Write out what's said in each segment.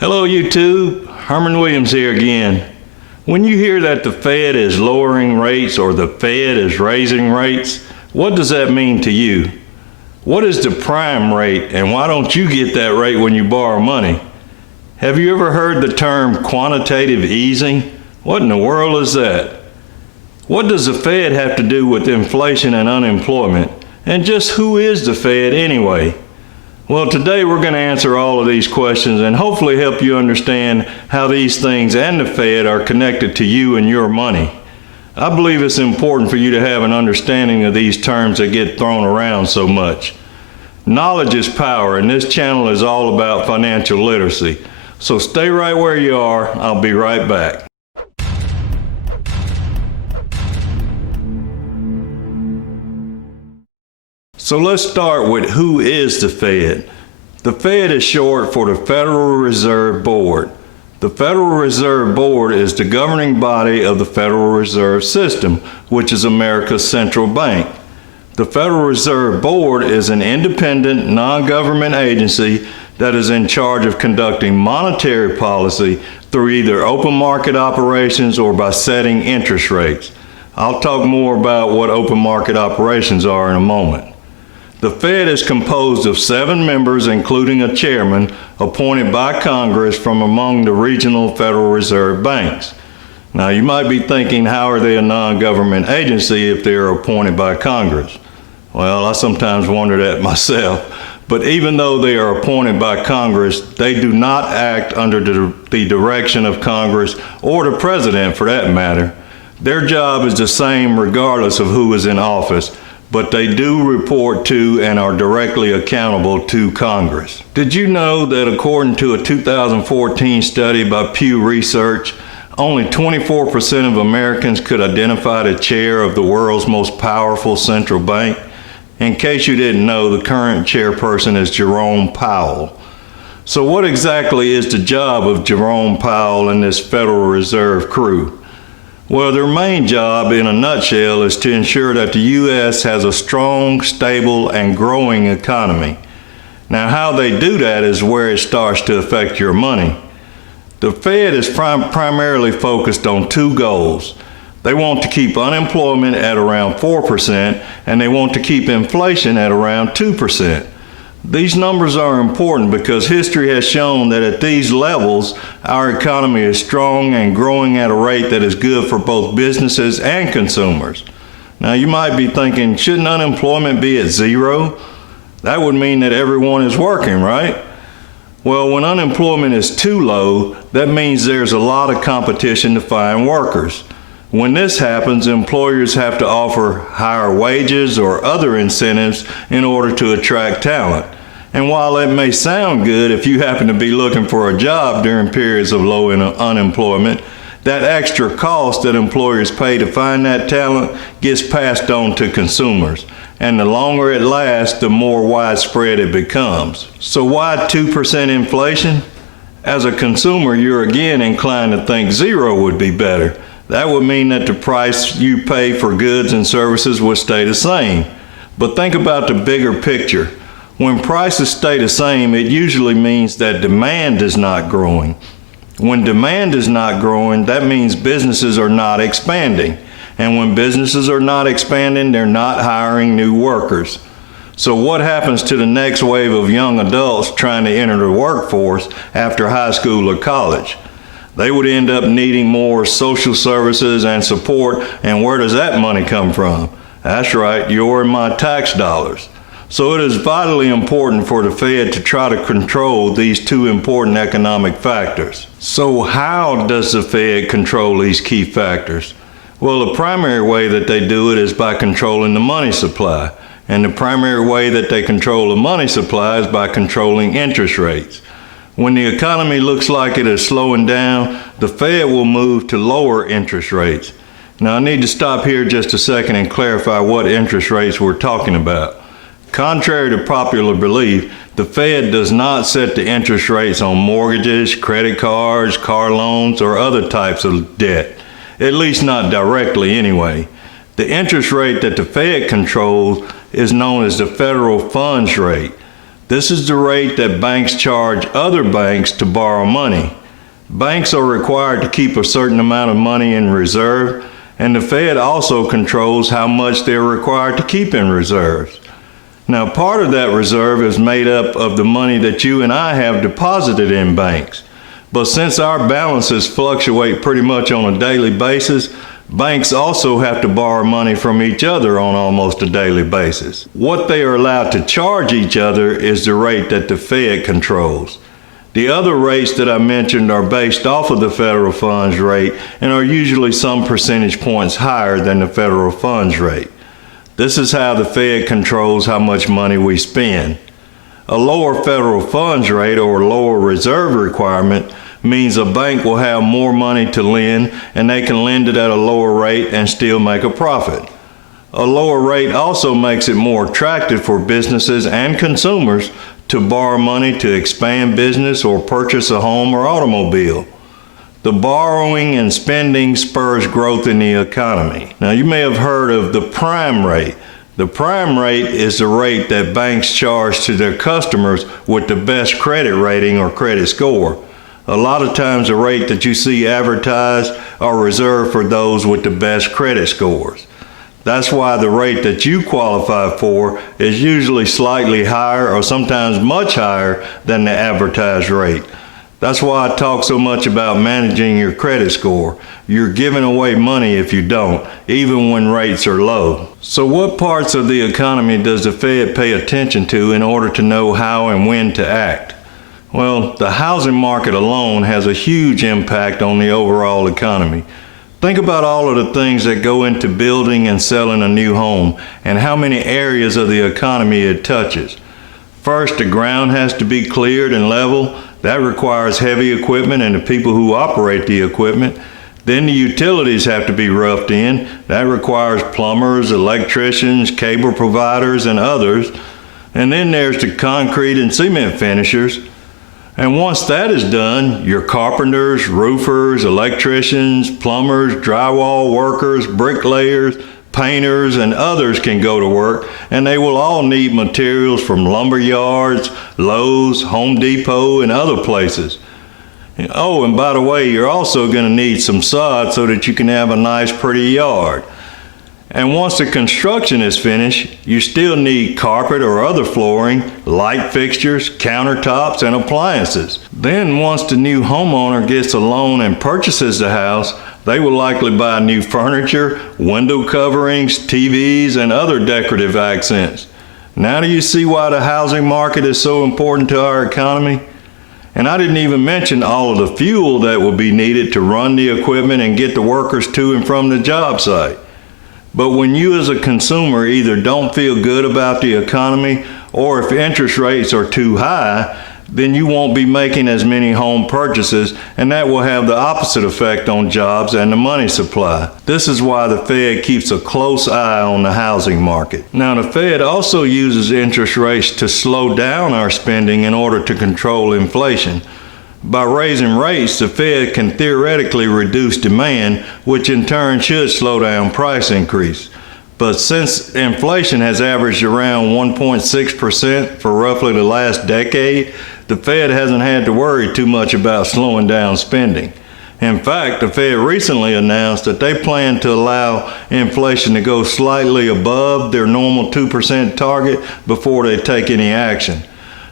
Hello YouTube, Herman Williams here again. When you hear that the Fed is lowering rates or the Fed is raising rates, what does that mean to you? What is the prime rate and why don't you get that rate when you borrow money? Have you ever heard the term quantitative easing? What in the world is that? What does the Fed have to do with inflation and unemployment? And just who is the Fed anyway? Well, today we're going to answer all of these questions and hopefully help you understand how these things and the Fed are connected to you and your money. I believe it's important for you to have an understanding of these terms that get thrown around so much. Knowledge is power, and this channel is all about financial literacy. So stay right where you are. I'll be right back. So let's start with who is the Fed. The Fed is short for the Federal Reserve Board. The Federal Reserve Board is the governing body of the Federal Reserve System, which is America's central bank. The Federal Reserve Board is an independent, non-government agency that is in charge of conducting monetary policy through either open market operations or by setting interest rates. I'll talk more about what open market operations are in a moment. The Fed is composed of 7 members, including a chairman, appointed by Congress from among the regional Federal Reserve banks. Now, you might be thinking, how are they a non-government agency if they're appointed by Congress? Well, I sometimes wonder that myself. But even though they are appointed by Congress, they do not act under the direction of Congress or the president for that matter. Their job is the same regardless of who is in office, but they do report to and are directly accountable to Congress. Did you know that according to a 2014 study by Pew Research, only 24% of Americans could identify the chair of the world's most powerful central bank? In case you didn't know, the current chairperson is Jerome Powell. So what exactly is the job of Jerome Powell and this Federal Reserve crew? Well, their main job, in a nutshell, is to ensure that the U.S. has a strong, stable, and growing economy. Now, how they do that is where it starts to affect your money. The Fed is primarily focused on 2 goals. They want to keep unemployment at around 4%, and they want to keep inflation at around 2%. These numbers are important because history has shown that at these levels, our economy is strong and growing at a rate that is good for both businesses and consumers. Now, you might be thinking, shouldn't unemployment be at 0? That would mean that everyone is working, right? Well, when unemployment is too low, that means there's a lot of competition to find workers. When this happens, employers have to offer higher wages or other incentives in order to attract talent. And while it may sound good if you happen to be looking for a job during periods of low unemployment, that extra cost that employers pay to find that talent gets passed on to consumers. And the longer it lasts, the more widespread it becomes. So why 2% inflation? As a consumer, you're again inclined to think 0 would be better. That would mean that the price you pay for goods and services would stay the same. But think about the bigger picture. When prices stay the same, it usually means that demand is not growing. When demand is not growing, that means businesses are not expanding. And when businesses are not expanding, they're not hiring new workers. So what happens to the next wave of young adults trying to enter the workforce after high school or college? They would end up needing more social services and support, and where does that money come from? That's right, your and my tax dollars. So it is vitally important for the Fed to try to control these 2 important economic factors. So how does the Fed control these key factors? Well, the primary way that they do it is by controlling the money supply. And the primary way that they control the money supply is by controlling interest rates. When the economy looks like it is slowing down, the Fed will move to lower interest rates. Now, I need to stop here just a second and clarify what interest rates we're talking about. Contrary to popular belief, the Fed does not set the interest rates on mortgages, credit cards, car loans, or other types of debt, at least not directly anyway. The interest rate that the Fed controls is known as the federal funds rate. This is the rate that banks charge other banks to borrow money. Banks are required to keep a certain amount of money in reserve, and the Fed also controls how much they're required to keep in reserves. Now, part of that reserve is made up of the money that you and I have deposited in banks. But since our balances fluctuate pretty much on a daily basis, banks also have to borrow money from each other on almost a daily basis. What they are allowed to charge each other is the rate that the Fed controls. The other rates that I mentioned are based off of the federal funds rate and are usually some percentage points higher than the federal funds rate. This is how the Fed controls how much money we spend. A lower federal funds rate or lower reserve requirement means a bank will have more money to lend and they can lend it at a lower rate and still make a profit. A lower rate also makes it more attractive for businesses and consumers to borrow money to expand business or purchase a home or automobile. The borrowing and spending spurs growth in the economy. Now, you may have heard of the prime rate. The prime rate is the rate that banks charge to their customers with the best credit rating or credit score. A lot of times the rate that you see advertised are reserved for those with the best credit scores. That's why the rate that you qualify for is usually slightly higher or sometimes much higher than the advertised rate. That's why I talk so much about managing your credit score. You're giving away money if you don't, even when rates are low. So what parts of the economy does the Fed pay attention to in order to know how and when to act? Well, the housing market alone has a huge impact on the overall economy. Think about all of the things that go into building and selling a new home and how many areas of the economy it touches. First, the ground has to be cleared and level. That requires heavy equipment and the people who operate the equipment. Then the utilities have to be roughed in. That requires plumbers, electricians, cable providers, and others. And then there's the concrete and cement finishers. And once that is done, your carpenters, roofers, electricians, plumbers, drywall workers, bricklayers, painters, and others can go to work, and they will all need materials from lumber yards, Lowe's, Home Depot, and other places. Oh, and by the way, you're also going to need some sod so that you can have a nice, pretty yard. And once the construction is finished, you still need carpet or other flooring, light fixtures, countertops, and appliances. Then once the new homeowner gets a loan and purchases the house, they will likely buy new furniture, window coverings, TVs, and other decorative accents. Now do you see why the housing market is so important to our economy? And I didn't even mention all of the fuel that will be needed to run the equipment and get the workers to and from the job site. But when you as a consumer either don't feel good about the economy or if interest rates are too high, then you won't be making as many home purchases, and that will have the opposite effect on jobs and the money supply. This is why the Fed keeps a close eye on the housing market. Now, the Fed also uses interest rates to slow down our spending in order to control inflation. By raising rates, the Fed can theoretically reduce demand, which in turn should slow down price increase. But since inflation has averaged around 1.6% for roughly the last decade, the Fed hasn't had to worry too much about slowing down spending. In fact, the Fed recently announced that they plan to allow inflation to go slightly above their normal 2% target before they take any action.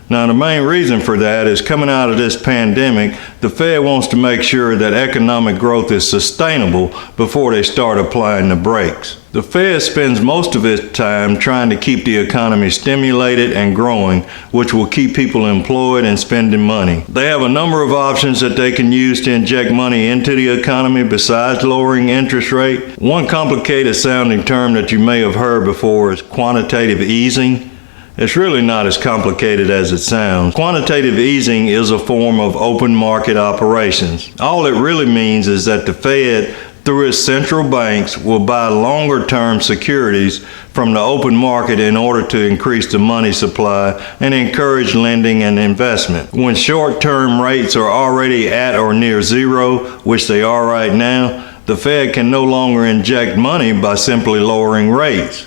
Now, the main reason for that is coming out of this pandemic, the Fed wants to make sure that economic growth is sustainable before they start applying the brakes. The Fed spends most of its time trying to keep the economy stimulated and growing, which will keep people employed and spending money. They have a number of options that they can use to inject money into the economy besides lowering interest rate. One complicated sounding term that you may have heard before is quantitative easing. It's really not as complicated as it sounds. Quantitative easing is a form of open market operations. All it really means is that the Fed, through its central banks, will buy longer-term securities from the open market in order to increase the money supply and encourage lending and investment. When short-term rates are already at or near zero, which they are right now, the Fed can no longer inject money by simply lowering rates.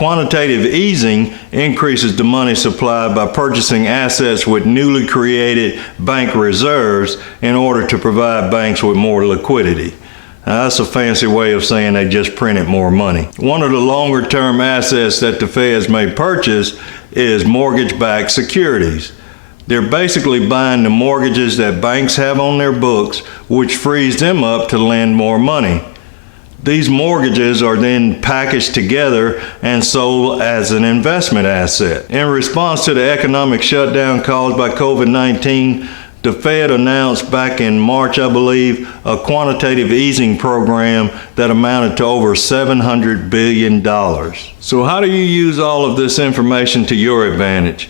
Quantitative easing increases the money supply by purchasing assets with newly created bank reserves in order to provide banks with more liquidity. Now, that's a fancy way of saying they just printed more money. One of the longer-term assets that the Feds may purchase is mortgage-backed securities. They're basically buying the mortgages that banks have on their books, which frees them up to lend more money. These mortgages are then packaged together and sold as an investment asset. In response to the economic shutdown caused by COVID-19, the Fed announced back in March, I believe, a quantitative easing program that amounted to over $700 billion. So how do you use all of this information to your advantage?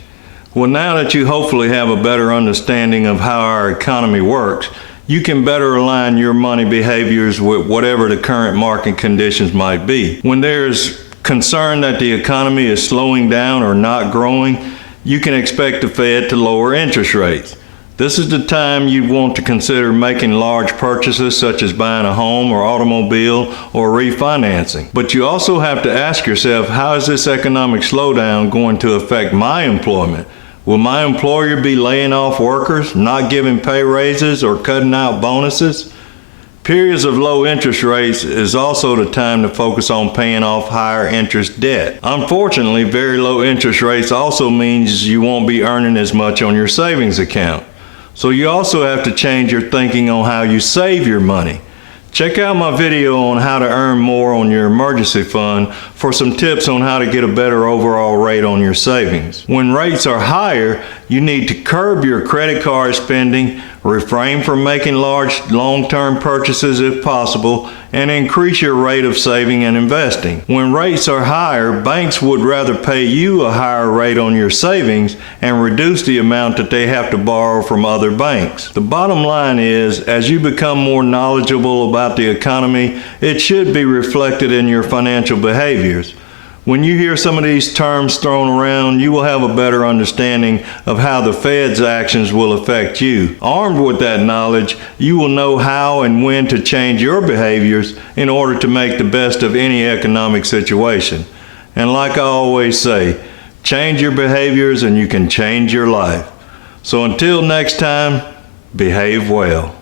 Well, now that you hopefully have a better understanding of how our economy works, you can better align your money behaviors with whatever the current market conditions might be. When there's concern that the economy is slowing down or not growing, you can expect the Fed to lower interest rates. This is the time you want to consider making large purchases such as buying a home or automobile or refinancing. But you also have to ask yourself, how is this economic slowdown going to affect my employment? Will my employer be laying off workers, not giving pay raises, or cutting out bonuses? Periods of low interest rates is also the time to focus on paying off higher interest debt. Unfortunately, very low interest rates also means you won't be earning as much on your savings account. So you also have to change your thinking on how you save your money. Check out my video on how to earn more on your emergency fund for some tips on how to get a better overall rate on your savings. When rates are higher, you need to curb your credit card spending, refrain from making large long-term purchases if possible, and increase your rate of saving and investing. When rates are higher, banks would rather pay you a higher rate on your savings and reduce the amount that they have to borrow from other banks. The bottom line is, as you become more knowledgeable about the economy, it should be reflected in your financial behaviors. When you hear some of these terms thrown around, you will have a better understanding of how the Fed's actions will affect you. Armed with that knowledge, you will know how and when to change your behaviors in order to make the best of any economic situation. And like I always say, change your behaviors and you can change your life. So until next time, behave well.